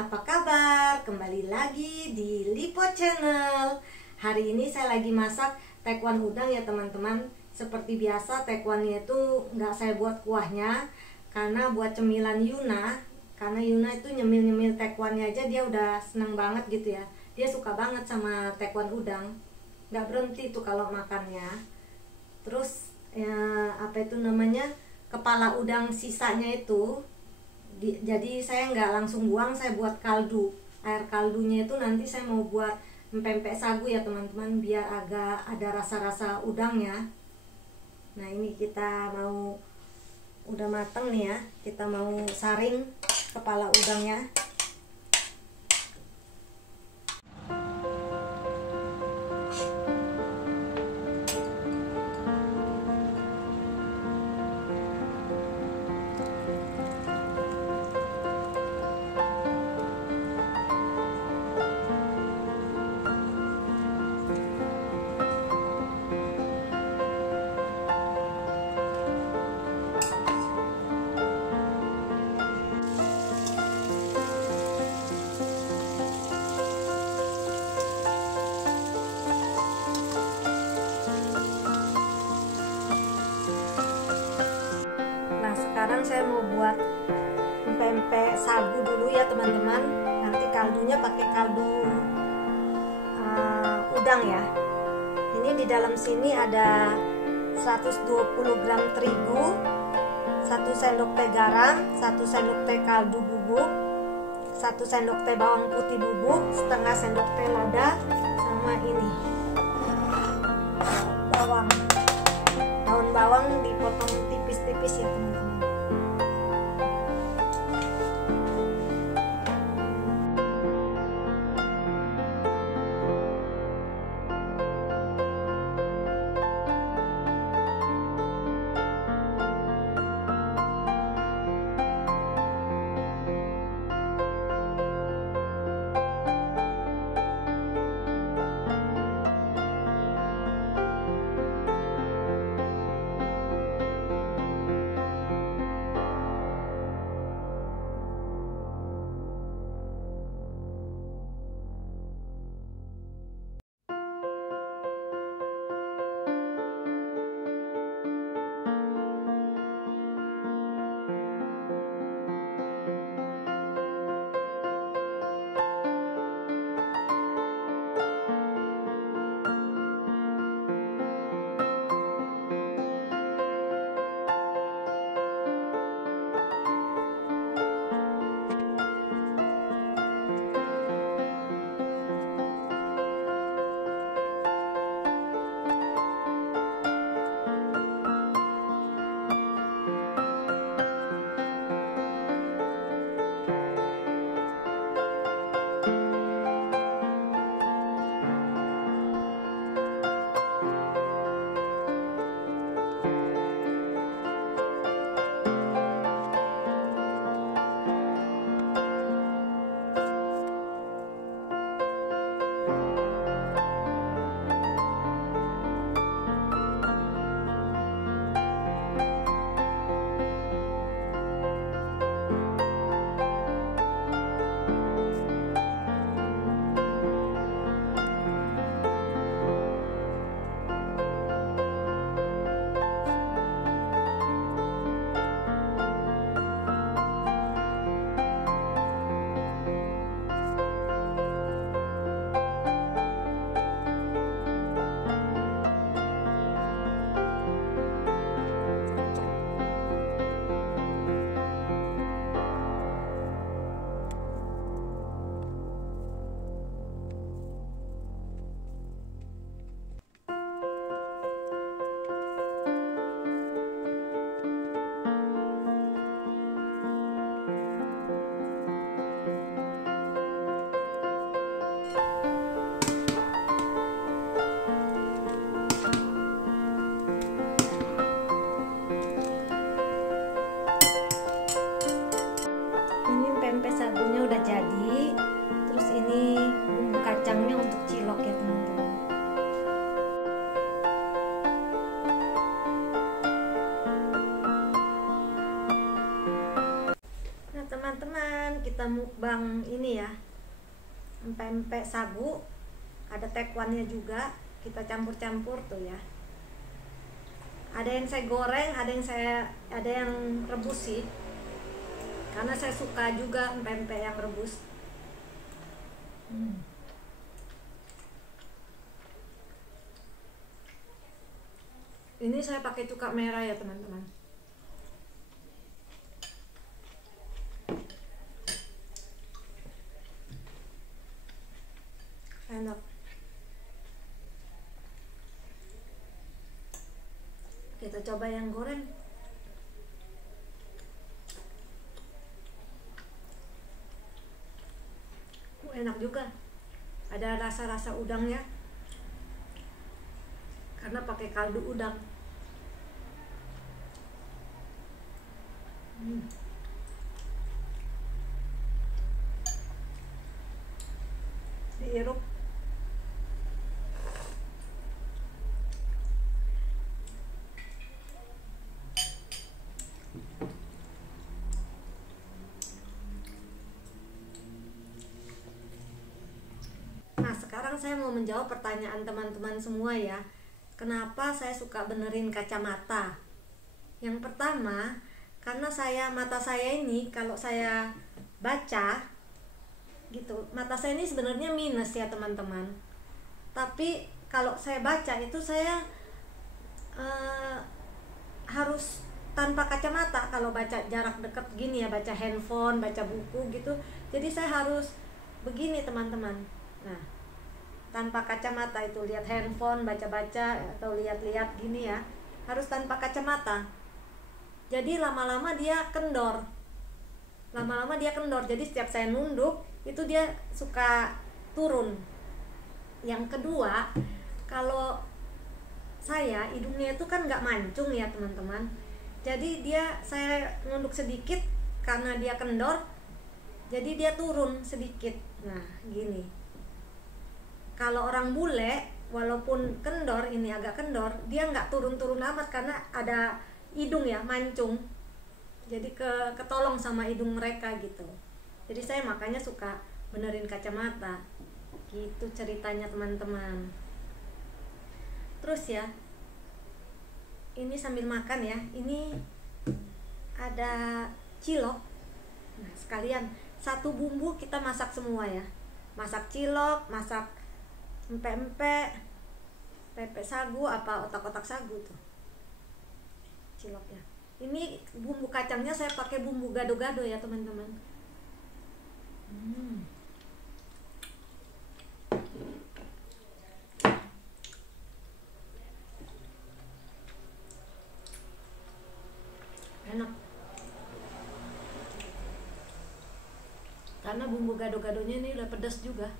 apa kabar? Kembali lagi di Lipo Channel. Hari ini saya lagi masak tekwan udang ya teman-teman. Seperti biasa tekwannya itu nggak saya buat kuahnya, karena buat cemilan Yuna. Karena Yuna itu nyemil-nyemil tekwannya aja dia udah seneng banget gitu ya. Dia suka banget sama tekwan udang. Nggak berhenti tuh kalau makannya. Terus ya, apa itu namanya, kepala udang sisanya itu jadi saya nggak langsung buang, saya buat kaldu. Air kaldunya itu nanti saya mau buat pempek sagu ya teman-teman, biar agak ada rasa-rasa udangnya. Nah ini kita mau, udah mateng nih ya, kita mau saring kepala udangnya. Sekarang saya mau buat pempek sagu dulu ya teman-teman. Nanti kaldunya pakai kaldu udang ya. Ini di dalam sini ada 120 gram terigu, 1 sendok teh garam, 1 sendok teh kaldu bubuk, 1 sendok teh bawang putih bubuk, setengah sendok teh lada, sama ini bawang. Daun bawang dipotong tipis-tipis ya teman-teman. Pempek sagunya udah jadi. Terus ini bumbu kacangnya untuk cilok ya teman-teman. Nah teman-teman, kita mukbang ini ya, empek-empek sagu, ada tekwannya juga, kita campur-campur tuh ya. Ada yang saya goreng, ada yang rebus sih, karena saya suka juga empek-empek yang rebus. Ini saya pakai cuka merah ya teman-teman. Enak. Kita coba yang goreng. Enak juga. Ada rasa-rasa udangnya. Karena pakai kaldu udang. Diirup. Nah, sekarang saya mau menjawab pertanyaan teman-teman semua ya. Kenapa saya suka benerin kacamata? Yang pertama, karena mata saya ini kalau saya baca gitu, mata saya ini sebenarnya minus ya teman-teman. Tapi kalau saya baca itu saya harus tanpa kacamata kalau baca jarak dekat gini ya, baca handphone, baca buku gitu. Jadi saya harus begini teman-teman. Nah, tanpa kacamata itu, lihat handphone, baca-baca atau lihat-lihat gini ya, harus tanpa kacamata. Jadi lama-lama dia kendor. Jadi setiap saya nunduk itu dia suka turun. Yang kedua, kalau saya hidungnya itu kan nggak mancung ya teman-teman. Jadi saya nunduk sedikit karena dia kendor, jadi dia turun sedikit. Nah gini. Kalau orang bule walaupun kendor, ini agak kendor, dia nggak turun-turun amat karena ada hidung ya, mancung. Jadi ketolong sama hidung mereka gitu. Jadi saya makanya suka benerin kacamata. Gitu ceritanya teman-teman. Terus ya, ini sambil makan ya, ini ada cilok. Nah sekalian, satu bumbu kita masak semua ya. Masak cilok, masak empek-empek, pepek sagu, apa otak-otak sagu tuh ciloknya. Ini bumbu kacangnya saya pakai bumbu gado-gado ya teman-teman. Enak. Karena bumbu gado-gadonya ini udah pedas juga.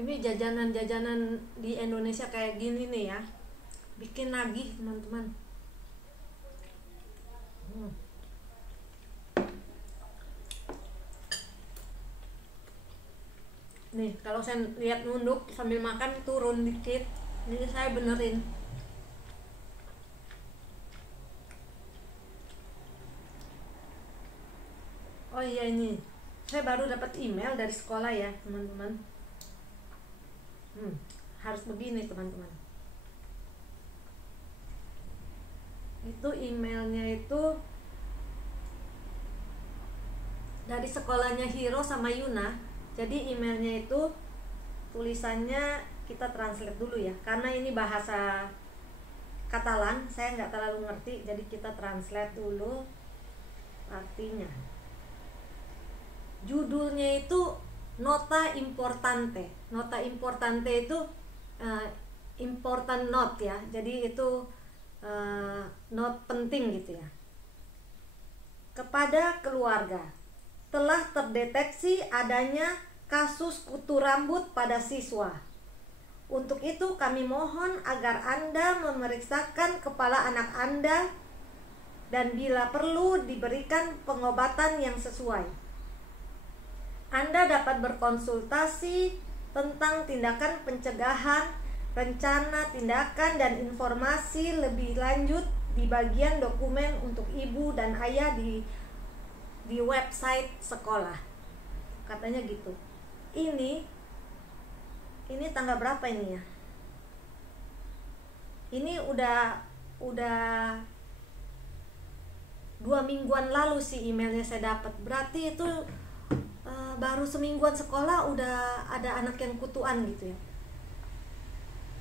Ini jajanan-jajanan di Indonesia kayak gini nih ya, bikin nagih teman-teman. Nih kalau saya lihat nunduk sambil makan turun dikit, ini saya benerin. Oh iya, ini saya baru dapat email dari sekolah ya teman-teman. Harus begini teman-teman. Itu emailnya itu dari sekolahnya Hiro sama Yuna. Jadi emailnya itu tulisannya kita translate dulu ya, karena ini bahasa Katalan, saya nggak terlalu ngerti, jadi kita translate dulu artinya. Judulnya itu nota importante. Nota importante itu important note ya, jadi itu note penting gitu ya. Kepada keluarga, telah terdeteksi adanya kasus kutu rambut pada siswa. Untuk itu kami mohon agar Anda memeriksakan kepala anak Anda dan bila perlu diberikan pengobatan yang sesuai. Anda dapat berkonsultasi tentang tindakan pencegahan, rencana tindakan, dan informasi lebih lanjut di bagian dokumen untuk ibu dan ayah di website sekolah. Katanya gitu. Ini tanggal berapa ini ya? Ini udah 2 mingguan lalu sih emailnya saya dapat. Berarti itu baru semingguan sekolah udah ada anak yang kutuan gitu ya.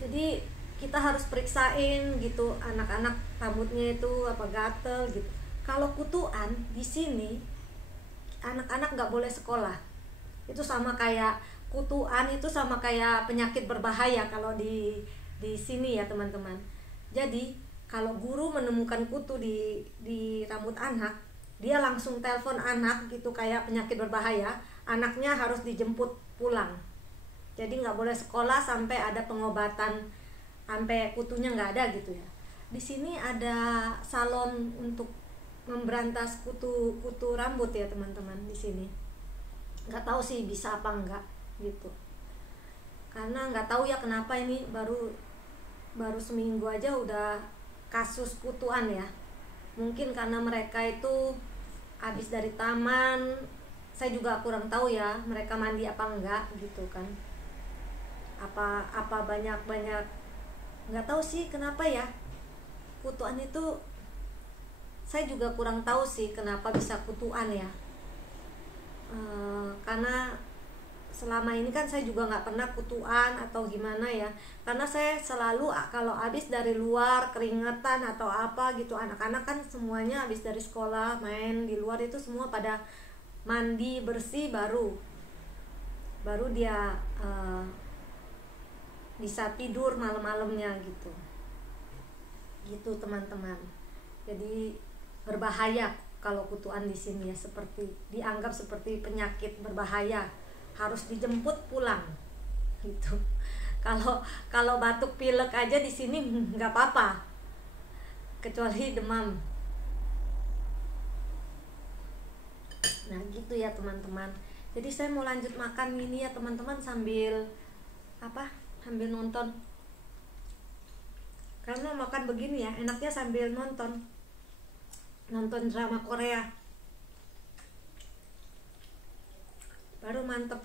Jadi kita harus periksain gitu anak-anak rambutnya itu apa gatel gitu. Kalau kutuan di sini anak-anak nggak boleh sekolah. Itu sama kayak kutuan, itu sama kayak penyakit berbahaya kalau di sini ya teman-teman. Jadi kalau guru menemukan kutu di rambut anak, dia langsung telepon anak gitu kayak penyakit berbahaya, anaknya harus dijemput pulang. Jadi nggak boleh sekolah sampai ada pengobatan, sampai kutunya nggak ada gitu ya. Di sini ada salon untuk memberantas kutu rambut ya teman-teman di sini. Nggak tahu sih bisa apa enggak gitu. Karena nggak tahu ya kenapa ini baru seminggu aja udah kasus kutuan ya. Mungkin karena mereka itu habis dari taman, saya juga kurang tahu ya mereka mandi apa enggak gitu kan. Apa banyak nggak tahu sih kenapa ya kutuan itu, saya juga kurang tahu sih kenapa bisa kutuan ya. Karena selama ini kan saya juga nggak pernah kutuan atau gimana ya, karena saya selalu kalau habis dari luar keringetan atau apa gitu, anak-anak kan semuanya habis dari sekolah main di luar itu semua pada mandi bersih baru dia bisa tidur malam-malamnya gitu teman-teman. Jadi berbahaya kalau kutuan di sini ya, seperti dianggap seperti penyakit berbahaya, harus dijemput pulang gitu. Kalau batuk pilek aja di sini nggak apa-apa, kecuali demam. Nah gitu ya teman-teman. Jadi saya mau lanjut makan ini ya teman-teman sambil nonton. Karena makan begini ya enaknya sambil nonton drama Korea, baru mantep.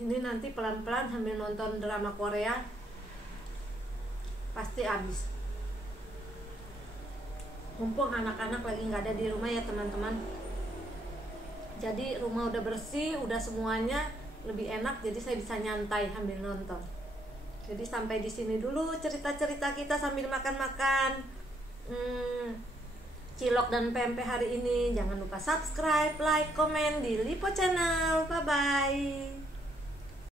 Ini nanti pelan-pelan sambil nonton drama Korea pasti habis. Mumpung anak-anak lagi nggak ada di rumah ya teman-teman. Jadi rumah udah bersih, udah semuanya lebih enak, jadi saya bisa nyantai sambil nonton. Jadi sampai di sini dulu cerita-cerita kita sambil makan-makan cilok dan pempek hari ini. Jangan lupa subscribe, like, komen di Lipo Channel. Bye bye.